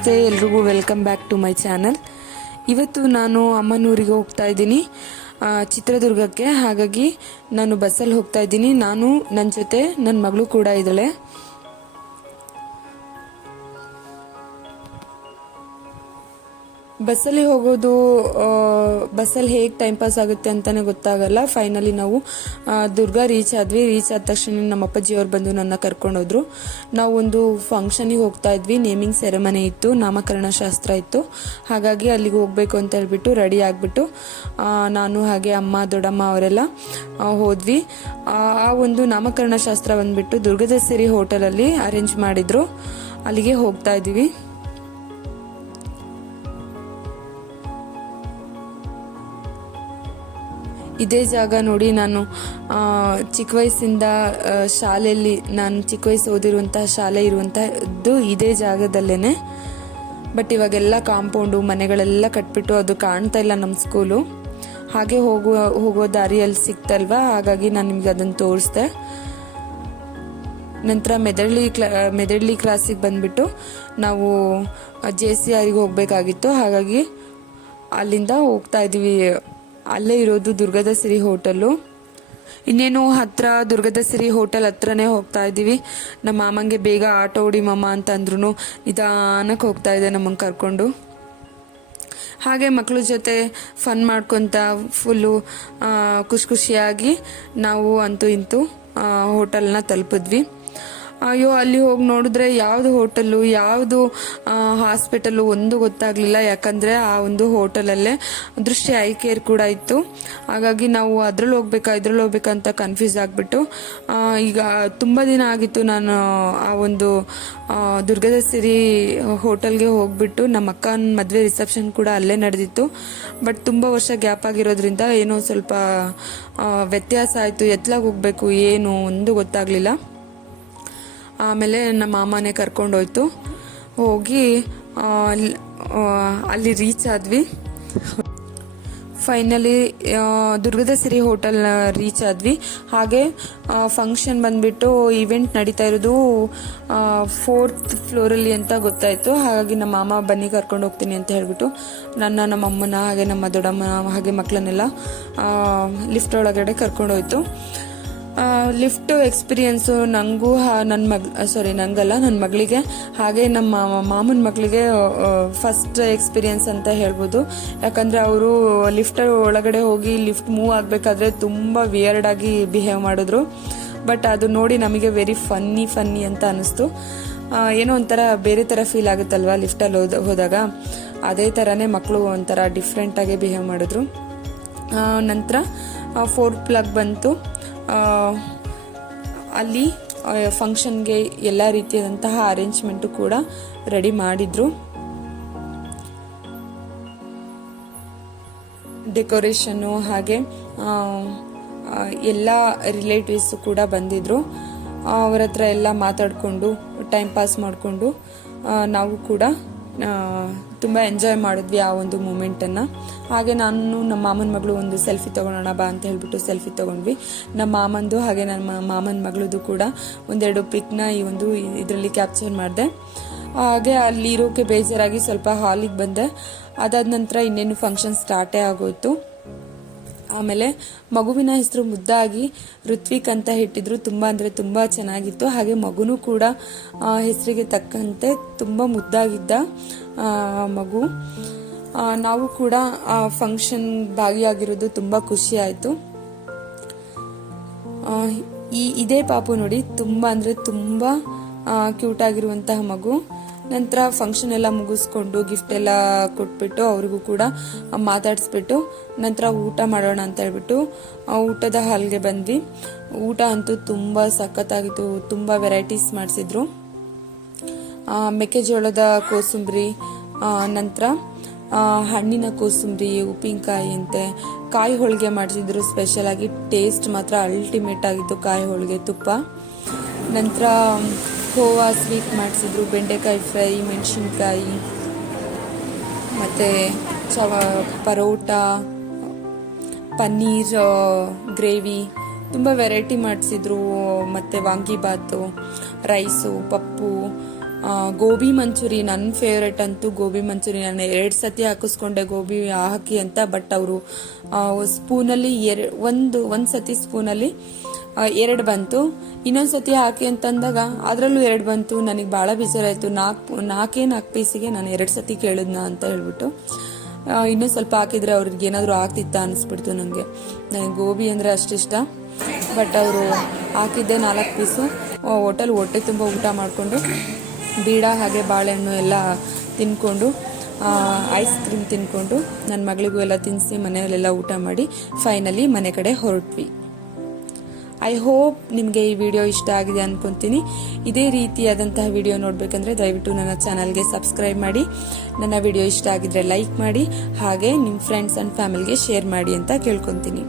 ನಮಸ್ತೆ, ಎಲ್ರಿಗೂ welcome back to my channel. ಇವತ್ತು ನಾನು ಅಮ್ಮನೂರಿಗೆ ಹೋಗ್ತಾ ಇದ್ದೀನಿ ಚಿತ್ರದುರ್ಗಕ್ಕೆ. ಹಾಗಾಗಿ ನಾನು ಬಸ್ಸಲ್ಲಿ ಹೋಗ್ತಾ ಇದ್ದೀನಿ. ನಾನು ನನ್ನ ಜೊತೆ ನನ್ನ ಮಗಳು ಕೂಡ ಇದ್ದಾಳೆ. ಬಸ್ಸಲ್ಲಿ ಹೋಗೋದು ಬಸ್ಸಲ್ಲಿ ಹೇಗೆ ಟೈಮ್ ಪಾಸ್ ಆಗುತ್ತೆ ಅಂತಲೇ ಗೊತ್ತಾಗಲ್ಲ. ಫೈನಲಿ ನಾವು ದುರ್ಗಾ ರೀಚ್ ಆದ್ವಿ. ರೀಚ್ ಆದ ತಕ್ಷಣ ನಮ್ಮ ಅಪ್ಪಾಜಿಯವ್ರು ಬಂದು ನನ್ನ ಕರ್ಕೊಂಡೋದ್ರು. ನಾವು ಒಂದು ಫಂಕ್ಷನಿಗೆ ಹೋಗ್ತಾ ಇದ್ವಿ. ನೇಮಿಂಗ್ ಸೆರೆಮನಿ ಇತ್ತು. ನಾಮಕರಣ ಶಾಸ್ತ್ರ ಇತ್ತು. ಹಾಗಾಗಿ ಅಲ್ಲಿಗೆ ಹೋಗಬೇಕು ಅಂತ ಹೇಳ್ಬಿಟ್ಟು ರೆಡಿ ಆಗಿಬಿಟ್ಟು ನಾನು ಹಾಗೆ ಅಮ್ಮ, ದೊಡ್ಡಮ್ಮ ಅವರೆಲ್ಲ ಹೋದ್ವಿ. ಆ ಒಂದು ನಾಮಕರಣ ಶಾಸ್ತ್ರ ಬಂದ್ಬಿಟ್ಟು ದುರ್ಗದ ಸಿರಿ ಹೋಟೆಲಲ್ಲಿ ಅರೇಂಜ್ ಮಾಡಿದ್ರು. ಅಲ್ಲಿಗೆ ಹೋಗ್ತಾ ಇದ್ದೀವಿ. ಇದೇ ಜಾಗ ನೋಡಿ ನಾನು ಚಿಕ್ಕ ವಯಸ್ಸಿಂದ ಶಾಲೆಯಲ್ಲಿ ನಾನು ಚಿಕ್ಕ ವಯಸ್ಸು ಓದಿರುವಂತಹ ಶಾಲೆ ಇರುವಂತಹದ್ದು ಇದೇ ಜಾಗದಲ್ಲೇನೆ. ಬಟ್ ಇವಾಗೆಲ್ಲ ಕಾಂಪೌಂಡು, ಮನೆಗಳೆಲ್ಲ ಕಟ್ಬಿಟ್ಟು ಅದು ಕಾಣ್ತಾ ಇಲ್ಲ ನಮ್ಮ ಸ್ಕೂಲು ಹಾಗೆ ಹೋಗುವ ಹೋಗೋ ದಾರಿಯಲ್ಲಿ ಸಿಕ್ತಲ್ವಾ? ಹಾಗಾಗಿ ನಾನು ನಿಮ್ಗೆ ಅದನ್ನು ತೋರಿಸ್ದೆ. ನಂತರ ಮೆದಳ್ಳಿ ಕ್ಲಾ ಮೆದಳ್ಳಿ ಕ್ಲಾಸಿಗೆ ಬಂದ್ಬಿಟ್ಟು ನಾವು ಜೆ ಸಿ ಆರ್ಗೆ ಹೋಗಬೇಕಾಗಿತ್ತು. ಹಾಗಾಗಿ ಅಲ್ಲಿಂದ ಹೋಗ್ತಾ ಇದೀವಿ ಅಲ್ಲೇ ಇರೋದು ದುರ್ಗದ ಸಿರಿ ಹೋಟೆಲ್ಲು. ಇನ್ನೇನು ಹತ್ರ ದುರ್ಗದ ಸಿರಿ ಹೋಟೆಲ್ ಹತ್ರನೇ ಹೋಗ್ತಾ ಇದ್ದೀವಿ. ನಮ್ಮ ಮಾಮಂಗೆ ಬೇಗ ಆಟೋ ಹೊಡಿ ಮಮ್ಮ ಅಂತ ಅಂದ್ರೂ ನಿಧಾನಕ್ಕೆ ಹೋಗ್ತಾ ಇದೆ ನಮ್ಮಂಗೆ ಕರ್ಕೊಂಡು. ಹಾಗೆ ಮಕ್ಕಳ ಜೊತೆ ಫನ್ ಮಾಡ್ಕೊತ ಫುಲ್ಲು ಖುಷಿ ಖುಷಿಯಾಗಿ ನಾವು ಅಂತೂ ಇಂತೂ ಹೋಟೆಲ್ನ ತಲುಪಿದ್ವಿ. ಅಯ್ಯೋ, ಅಲ್ಲಿ ಹೋಗಿ ನೋಡಿದ್ರೆ ಯಾವುದು ಹೋಟೆಲ್ಲು, ಯಾವುದು ಹಾಸ್ಪಿಟಲ್ಲು ಒಂದು ಗೊತ್ತಾಗ್ಲಿಲ್ಲ. ಯಾಕಂದ್ರೆ ಆ ಒಂದು ಹೋಟೆಲಲ್ಲೇ ದೃಷ್ಟಿ ಐ ಕೇರ್ ಕೂಡ ಇತ್ತು. ಹಾಗಾಗಿ ನಾವು ಅದ್ರಲ್ಲಿ ಹೋಗ್ಬೇಕಾ, ಇದ್ರಲ್ಲಿ ಹೋಗ್ಬೇಕಂತ ಕನ್ಫ್ಯೂಸ್ ಆಗಿಬಿಟ್ಟು ಈಗ ತುಂಬ ದಿನ ಆಗಿತ್ತು ನಾನು ಆ ಒಂದು ದುರ್ಗದ ಸಿರಿ ಹೋಟೆಲ್ಗೆ ಹೋಗ್ಬಿಟ್ಟು ನಮ್ಮ ಅಕ್ಕನ ಮದುವೆ ರಿಸೆಪ್ಷನ್ ಕೂಡ ಅಲ್ಲೇ ನಡೆದಿತ್ತು. ಬಟ್ ತುಂಬ ವರ್ಷ ಗ್ಯಾಪ್ ಆಗಿರೋದ್ರಿಂದ ಏನೋ ಸ್ವಲ್ಪ ವ್ಯತ್ಯಾಸ ಆಯಿತು. ಎತ್ಲಾಗ ಹೋಗಬೇಕು, ಏನು ಒಂದು ಗೊತ್ತಾಗ್ಲಿಲ್ಲ. ಆಮೇಲೆ ನಮ್ಮ ಮಾಮನೇ ಕರ್ಕೊಂಡೋಯ್ತು. ಹೋಗಿ ಅಲ್ಲಿ ರೀಚ್ ಆದ್ವಿ. ಫೈನಲಿ ದುರ್ಗದ ಸಿರಿ ಹೋಟೆಲ್ ರೀಚ್ ಆದ್ವಿ. ಹಾಗೆ ಫಂಕ್ಷನ್ ಬಂದ್ಬಿಟ್ಟು ಇವೆಂಟ್ ನಡೀತಾ ಇರೋದು ಫೋರ್ತ್ ಫ್ಲೋರಲ್ಲಿ ಅಂತ ಗೊತ್ತಾಯ್ತು. ಹಾಗಾಗಿ ನಮ್ಮ ಮಾಮ ಬನ್ನಿ ಕರ್ಕೊಂಡು ಹೋಗ್ತೀನಿ ಅಂತ ಹೇಳ್ಬಿಟ್ಟು ನನ್ನ, ನಮ್ಮ ಅಮ್ಮನ, ಹಾಗೆ ನಮ್ಮ ದೊಡ್ಡಮ್ಮ ಹಾಗೆ ಮಕ್ಕಳನ್ನೆಲ್ಲ ಲಿಫ್ಟ್ ಒಳಗಡೆ ಕರ್ಕೊಂಡೋಯ್ತು. ಲಿಫ್ಟ್ ಎಕ್ಸ್ಪೀರಿಯನ್ಸು ನನಗೂ ನನ್ನ ಮಗ್ ಸಾರಿ ನನಗಲ್ಲ ನನ್ನ ಮಗಳಿಗೆ. ಹಾಗೆ ನಮ್ಮ ಮಾಮನ ಮಗಳಿಗೆ ಫಸ್ಟ್ ಎಕ್ಸ್ಪೀರಿಯನ್ಸ್ ಅಂತ ಹೇಳ್ಬೋದು. ಯಾಕಂದರೆ ಅವರು ಲಿಫ್ಟ್ ಒಳಗಡೆ ಹೋಗಿ ಲಿಫ್ಟ್ ಮೂವ್ ಆಗಬೇಕಾದ್ರೆ ತುಂಬ ವಿಯರ್ಡಾಗಿ ಬಿಹೇವ್ ಮಾಡಿದ್ರು. ಬಟ್ ಅದು ನೋಡಿ ನಮಗೆ ವೆರಿ ಫನ್ನಿ ಫನ್ನಿ ಅಂತ ಅನಿಸ್ತು. ಏನೋ ಒಂಥರ ಬೇರೆ ಥರ ಫೀಲ್ ಆಗುತ್ತಲ್ವ ಲಿಫ್ಟಲ್ಲಿ ಹೋದ, ಹೋದಾಗ. ಅದೇ ಥರನೇ ಮಕ್ಕಳು ಒಂಥರ ಡಿಫ್ರೆಂಟಾಗಿ ಬಿಹೇವ್ ಮಾಡಿದ್ರು. ನಂತರ ಫೋರ್ತ್ ಪ್ಲಗ್ ಬಂತು. ಅಲ್ಲಿ ಫಂಕ್ಷನ್ಗೆ ಎಲ್ಲ ರೀತಿಯಾದಂತಹ ಅರೇಂಜ್ಮೆಂಟು ಕೂಡ ರೆಡಿ ಮಾಡಿದ್ರು. ಡೆಕೋರೇಷನ್ನು ಹಾಗೆ ಎಲ್ಲ ರಿಲೇಟಿವ್ಸು ಕೂಡ ಬಂದಿದ್ರು. ಅವರ ಹತ್ರ ಎಲ್ಲ ಮಾತಾಡಿಕೊಂಡು ಟೈಮ್ ಪಾಸ್ ಮಾಡಿಕೊಂಡು ನಾವು ಕೂಡ ತುಂಬ ಎಂಜಾಯ್ ಮಾಡಿದ್ವಿ ಆ ಒಂದು ಮೂಮೆಂಟನ್ನು ಹಾಗೆ ನಾನು ನಮ್ಮ ಮಾಮನ ಮಗಳು ಒಂದು ಸೆಲ್ಫಿ ತೊಗೊಳೋಣ ಬಾ ಅಂತ ಹೇಳ್ಬಿಟ್ಟು ಸೆಲ್ಫಿ ತಗೊಂಡ್ವಿ. ನಮ್ಮ ಮಾಮಂದು ಹಾಗೆ ನನ್ನ ಮಾಮನ ಮಗಳದು ಕೂಡ ಒಂದೆರಡು ಪಿಕ್ನ ಈ ಒಂದು ಇದರಲ್ಲಿ ಕ್ಯಾಪ್ಚರ್ ಮಾಡಿದೆ. ಹಾಗೆ ಅಲ್ಲಿ ಇರೋಕೆ ಬೇಜಾರಾಗಿ ಸ್ವಲ್ಪ ಹಾಲಿಗೆ ಬಂದೆ. ಅದಾದ ನಂತರ ಇನ್ನೇನು ಫಂಕ್ಷನ್ ಸ್ಟಾರ್ಟೇ ಆಗೋಯ್ತು. ಆಮೇಲೆ ಮಗುವಿನ ಹೆಸರು ಮುದ್ದಾಗಿ ಋತ್ವಿಕ್ ಅಂತ ಇಟ್ಟಿದ್ರು ತುಂಬ ಅಂದರೆ ತುಂಬ ಚೆನ್ನಾಗಿತ್ತು. ಹಾಗೆ ಮಗುನೂ ಕೂಡ ಹೆಸರಿಗೆ ತಕ್ಕಂತೆ ತುಂಬ ಮುದ್ದಾಗಿದ್ದ. ಮಗು. ನಾವು ಕೂಡ ಆ ಫಂಕ್ಷನ್ ಭಾಗಿಯಾಗಿರೋದು ತುಂಬ ಖುಷಿ ಆಯಿತು. ಈ ಇದೇ ಪಾಪು ನೋಡಿ ತುಂಬ ಅಂದರೆ ತುಂಬ ಕ್ಯೂಟ್ ಆಗಿರುವಂತಹ ಮಗು. ನಂತರ ಫಂಕ್ಷನ್ ಎಲ್ಲ ಮುಗಿಸ್ಕೊಂಡು ಗಿಫ್ಟ್ ಎಲ್ಲ ಕೊಟ್ಬಿಟ್ಟು ಅವ್ರಿಗೂ ಕೂಡ ಮಾತಾಡಿಸ್ಬಿಟ್ಟು ನಂತರ ಊಟ ಮಾಡೋಣ ಅಂತ ಹೇಳ್ಬಿಟ್ಟು ಊಟದ ಹಾಲ್ಗೆ ಬಂದ್ವಿ. ಊಟ ಅಂತೂ ತುಂಬ ಸಖತ್ತಾಗಿತ್ತು, ತುಂಬ ವೆರೈಟೀಸ್ ಮಾಡಿಸಿದ್ರು. ಮೆಕ್ಕೆಜೋಳದ ಕೋಸಂಬರಿ ನಂತರ ಹಣ್ಣಿನ ಕೋಸಂಬರಿ ಉಪ್ಪಿನಕಾಯಿ ಅಂತೆ ಕಾಯಿ ಹೋಳಿಗೆ ಮಾಡಿಸಿದ್ರು ಸ್ಪೆಷಲ್ ಆಗಿ. ಟೇಸ್ಟ್ ಮಾತ್ರ ಅಲ್ಟಿಮೇಟ್ ಆಗಿತ್ತು ಕಾಯಿ ಹೋಳಿಗೆ, ತುಪ್ಪ. ನಂತರ ಖೋವಾ ಸ್ವೀಟ್ ಮಾಡಿಸಿದ್ರು, ಬೆಂಡೆಕಾಯಿ ಫ್ರೈ ಮೆಣಸಿನ್ಕಾಯಿ, ಮತ್ತು ಚವ, ಪರೋಟ, ಪನ್ನೀರ್ ಗ್ರೇವಿ. ತುಂಬ ವೆರೈಟಿ ಮಾಡಿಸಿದ್ರು, ಮತ್ತು ವಾಂಗಿಬಾತು ರೈಸು, ಪಪ್ಪು ಗೋಬಿ ಮಂಚೂರಿ ನನ್ನ ಫೇವ್ರೆಟ್ ಅಂತೂ ಗೋಬಿ ಮಂಚೂರಿ. ನಾನು ಎರಡು ಸತಿ ಹಾಕಿಸ್ಕೊಂಡೆ ಗೋಬಿ ಹಾಕಿ ಅಂತ ಬಟ್ ಅವರು ಸ್ಪೂನಲ್ಲಿ ಎರ, ಒಂದು ಒಂದು ಸತಿ ಸ್ಪೂನಲ್ಲಿ ಎರಡು ಬಂತು. ಇನ್ನೊಂದು ಸತಿ ಹಾಕಿ ಅಂತಂದಾಗ ಅದರಲ್ಲೂ ಎರಡು ಬಂತು. ನನಗೆ ಭಾಳ ಬೇಜಾರಾಯಿತು. ನಾಲ್ಕು ನಾಲ್ಕೇ ನಾಲ್ಕು ಪೀಸಿಗೆ ನಾನು ಎರಡು ಸತಿ ಕೇಳಿದ್ನ ಅಂತ ಹೇಳ್ಬಿಟ್ಟು ಇನ್ನೂ ಸ್ವಲ್ಪ ಹಾಕಿದ್ರೆ ಅವ್ರಿಗೆ ಏನಾದರೂ ಆಗ್ತಿತ್ತ ಅನಿಸ್ಬಿಡ್ತು ನನಗೆ ನನಗೆ ಗೋಬಿ ಅಂದರೆ ಅಷ್ಟಿಷ್ಟ ಬಟ್ ಅವರು ಹಾಕಿದ್ದೆ ನಾಲ್ಕು ಪೀಸು. ಹೋಟೆಲ್ ಹೊಟ್ಟೆ ತುಂಬ ಊಟ ಮಾಡಿಕೊಂಡು ಬೀಡ ಹಾಗೆ ಬಾಳೆಹಣ್ಣು ಎಲ್ಲ ತಿನ್ಕೊಂಡು ಐಸ್ ಕ್ರೀಮ್ ತಿನ್ಕೊಂಡು ನನ್ನ ಮಗಳಿಗೂ ಎಲ್ಲ ತಿನ್ನಿಸಿ ಮನೆಯಲ್ಲೆಲ್ಲ ಊಟ ಮಾಡಿ ಫೈನಲಿ ಮನೆ ಕಡೆ ಹೊರಟ್ವಿ. ಐ ಹೋಪ್ ನಿಮಗೆ ಈ ವಿಡಿಯೋ ಇಷ್ಟ ಆಗಿದೆ ಅನ್ಕೊಂತೀನಿ. ಇದೇ ರೀತಿಯಾದಂತಹ ವಿಡಿಯೋ ನೋಡಬೇಕಂದ್ರೆ ದಯವಿಟ್ಟು ನನ್ನ ಚಾನಲ್ಗೆ ಸಬ್ಸ್ಕ್ರೈಬ್ ಮಾಡಿ. ನನ್ನ ವಿಡಿಯೋ ಇಷ್ಟ ಆಗಿದ್ರೆ ಲೈಕ್ ಮಾಡಿ. ಹಾಗೆ ನಿಮ್ಮ ಫ್ರೆಂಡ್ಸ್ ಆ್ಯಂಡ್ ಫ್ಯಾಮಿಲಿಗೆ ಶೇರ್ ಮಾಡಿ ಅಂತ ಕೇಳ್ಕೊತೀನಿ.